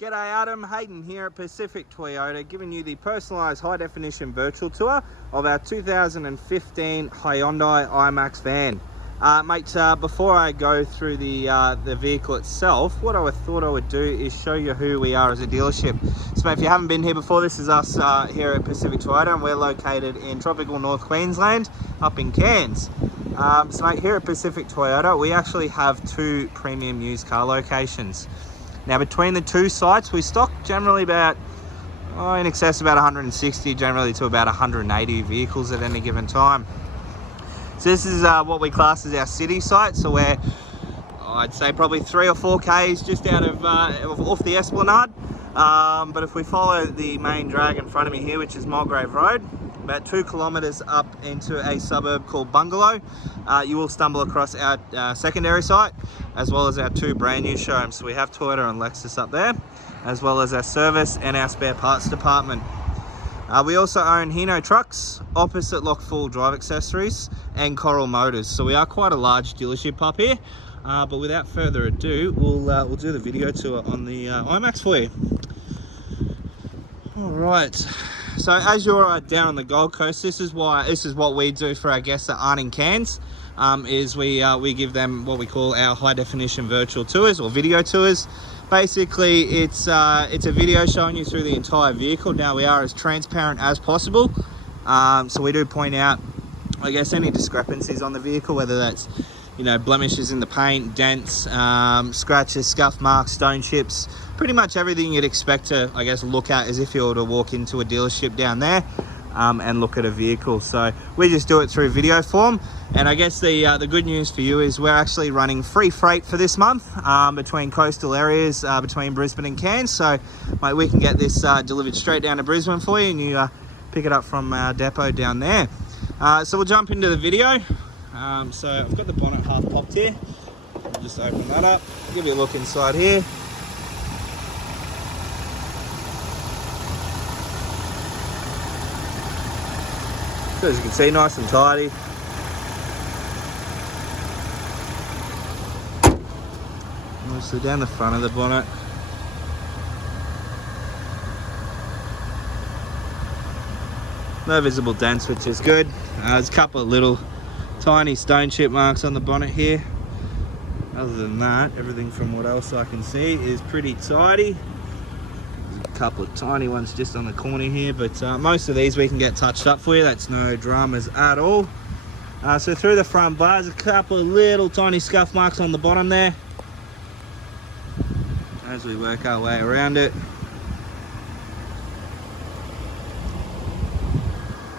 G'day Adam, Hayden here at Pacific Toyota, giving you the personalised high-definition virtual tour of our 2015 Hyundai IMAX van. Mate, before I go through the vehicle itself, what I thought I would do is show you who we are as a dealership. So mate, if you haven't been here before, this is us here at Pacific Toyota, and we're located in tropical North Queensland, up in Cairns. So mate, here at Pacific Toyota, we actually have two premium used car locations. Now between the two sites, we stock generally about, in excess of about 160, generally to about 180 vehicles at any given time. So this is what we class as our city site. So we're, I'd say probably 3 or 4 Ks just out of off the Esplanade. But if we follow the main drag in front of me here, which is Mulgrave Road, about 2 kilometres up into a suburb called Bungalow, you will stumble across our secondary site, as well as our 2 brand new showrooms. So we have Toyota and Lexus up there, as well as our service and our spare parts department. We also own Hino Trucks, opposite Lock Full Drive Accessories, and Coral Motors. So we are quite a large dealership up here. But without further ado, we'll do the video tour on the IMAX for you. All right. So as you're down on the Gold Coast, this is what we do for our guests that aren't in Cairns. Is we give them what we call our high definition virtual tours or video tours. Basically, it's a video showing you through the entire vehicle. Now we are as transparent as possible, so we do point out, I guess, any discrepancies on the vehicle, whether that's, you know, blemishes in the paint, dents, scratches, scuff marks, stone chips, pretty much everything you'd expect to, I guess, look at as if you were to walk into a dealership down there and look at a vehicle. So we just do it through video form. And I guess the good news for you is we're actually running free freight for this month between coastal areas, between Brisbane and Cairns. So mate, we can get this delivered straight down to Brisbane for you, and you pick it up from our depot down there. So we'll jump into the video. So I've got the bonnet half popped here. I'll just open that up, give you a look inside here. So as you can see, nice and tidy. Mostly down the front of the bonnet. No visible dents, which is good. There's a couple of little tiny stone chip marks on the bonnet here. Other than that, everything from what else I can see is pretty tidy. There's a couple of tiny ones just on the corner here, but most of these we can get touched up for you. That's no dramas at all. So through the front bar, there's a couple of little tiny scuff marks on the bottom there. As we work our way around it,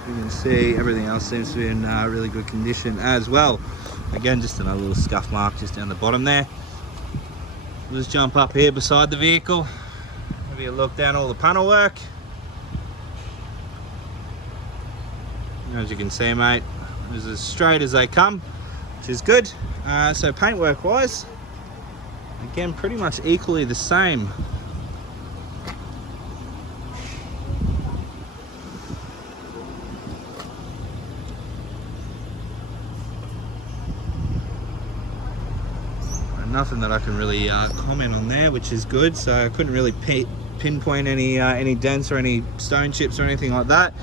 you can see everything else seems to be in really good condition as well. Again, just another little scuff mark just down the bottom there. We'll just jump up here beside the vehicle, have a look down all the panel work. As you can see, mate, it's as straight as they come, which is good. So paintwork wise, again, pretty much equally the same. Nothing that I can really comment on there, which is good. So I couldn't really pinpoint any dents or any stone chips or anything like that.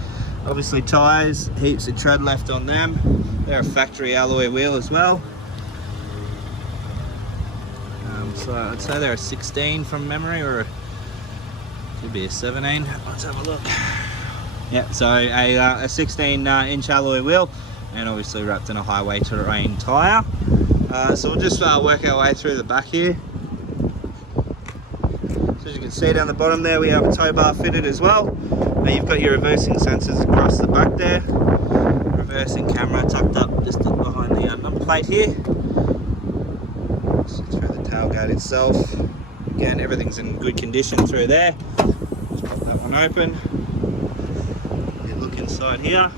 Obviously tyres, heaps of tread left on them. They're a factory alloy wheel as well. So I'd say they're a 16 from memory, or could be a 17. Let's have a look. Yeah, so a 16 inch alloy wheel, and obviously wrapped in a highway terrain tyre. So we'll just work our way through the back here. So as you can see down the bottom there, we have a tow bar fitted as well. You've got your reversing sensors across the back there. Reversing camera tucked up just behind the number plate here. So through the tailgate itself. Again, everything's in good condition through there. Just pop that one open. You look inside here.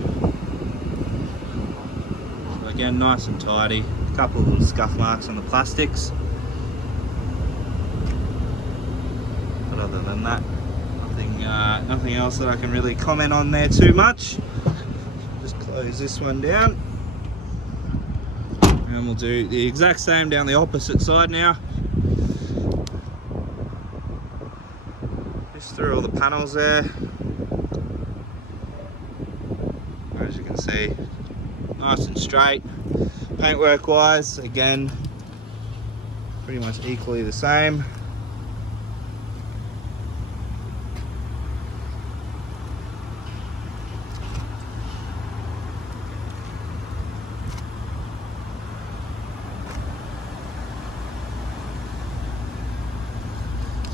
So again, nice and tidy. A couple of little scuff marks on the plastics. But other than that, nothing else that I can really comment on there too much. Just close this one down. And we'll do the exact same down the opposite side now. through all the panels there. As you can see, nice and straight. Paintwork wise, again, pretty much equally the same.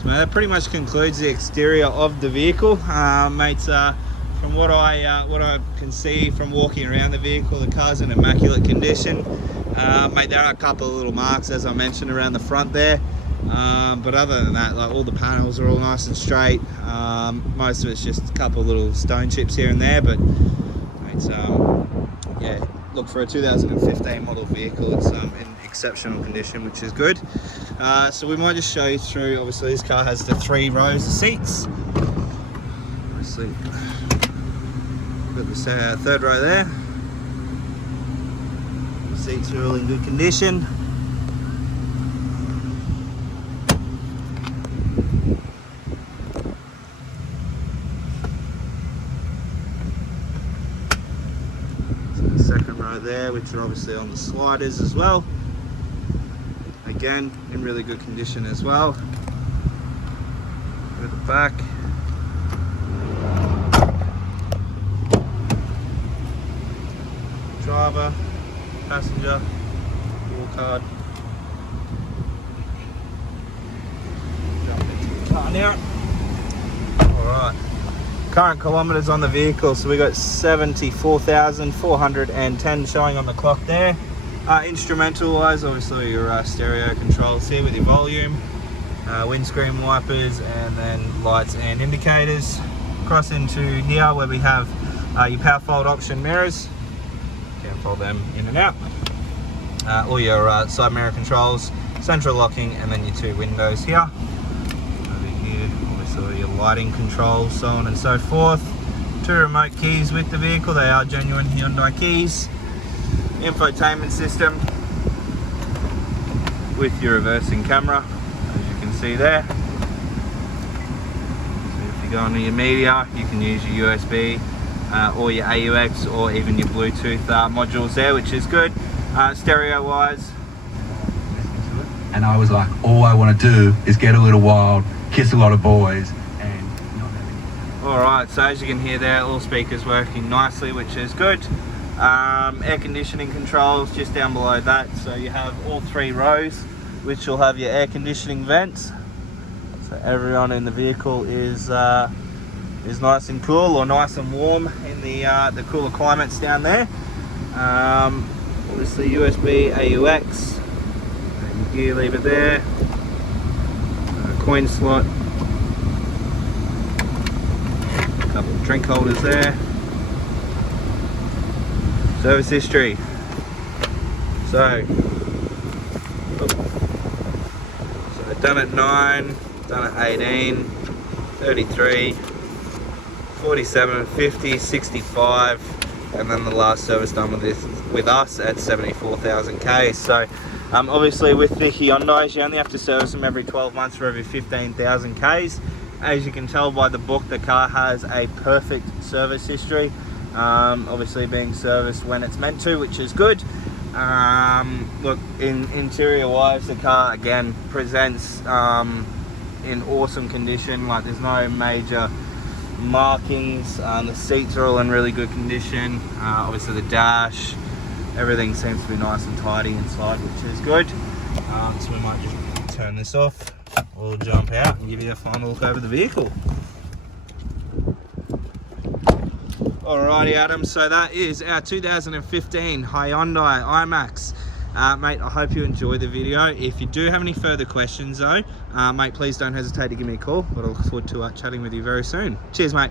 So that pretty much concludes the exterior of the vehicle, mates. From what I can see from walking around the vehicle, the car's in immaculate condition. Mate, there are a couple of little marks, as I mentioned, around the front there. But other than that, like, all the panels are all nice and straight. Most of it's just a couple of little stone chips here and there, but it's yeah, look, for a 2015 model vehicle, it's in exceptional condition, which is good. So we might just show you through. Obviously, this car has the 3 rows of seats. Obviously, got the 3rd row there. The seats are all in good condition. So the 2nd row there, which are obviously on the sliders as well. Again, in really good condition as well. Go to the back. Driver, passenger, wheel card. Jump into the car now. Alright. Current kilometres on the vehicle, so we got 74,410 showing on the clock there. Instrumental wise, obviously your stereo controls here with your volume, windscreen wipers, and then lights and indicators. Cross into here where we have your power fold option mirrors. Can fold them in and out. All your side mirror controls, central locking, and then your 2 windows here. Over here, obviously your lighting controls, so on and so forth. 2 remote keys with the vehicle. They are genuine Hyundai keys. Infotainment system with your reversing camera, as you can see there. So if you go into your media, you can use your USB or your AUX or even your Bluetooth modules there, which is good. Stereo wise, and I was like, all I want to do is get a little wild, kiss a lot of boys, and not have any. Alright, so as you can hear there, all speakers working nicely, which is good. Air conditioning controls just down below that, so you have all 3 rows, which will have your air conditioning vents, so everyone in the vehicle is nice and cool, or nice and warm in the cooler climates down there. Obviously USB, AUX, and gear lever there, coin slot, a couple of drink holders there. Service history. So done at 9, done at 18, 33, 47, 50, 65, and then the last service done with us at 74,000 K. So obviously with the Hyundais, you only have to service them every 12 months for every 15,000 Ks. As you can tell by the book, the car has a perfect service history. Obviously being serviced when it's meant to, which is good. Look, interior wise, the car again presents in awesome condition. Like, there's no major markings. The seats are all in really good condition. Obviously the dash, everything seems to be nice and tidy inside, which is good. So we might just turn this off, we'll jump out and give you a final look over the vehicle. Alrighty, Adam, so that is our 2015 Hyundai IMAX. Mate, I hope you enjoyed the video. If you do have any further questions though, mate, please don't hesitate to give me a call, but I look forward to chatting with you very soon. Cheers, mate.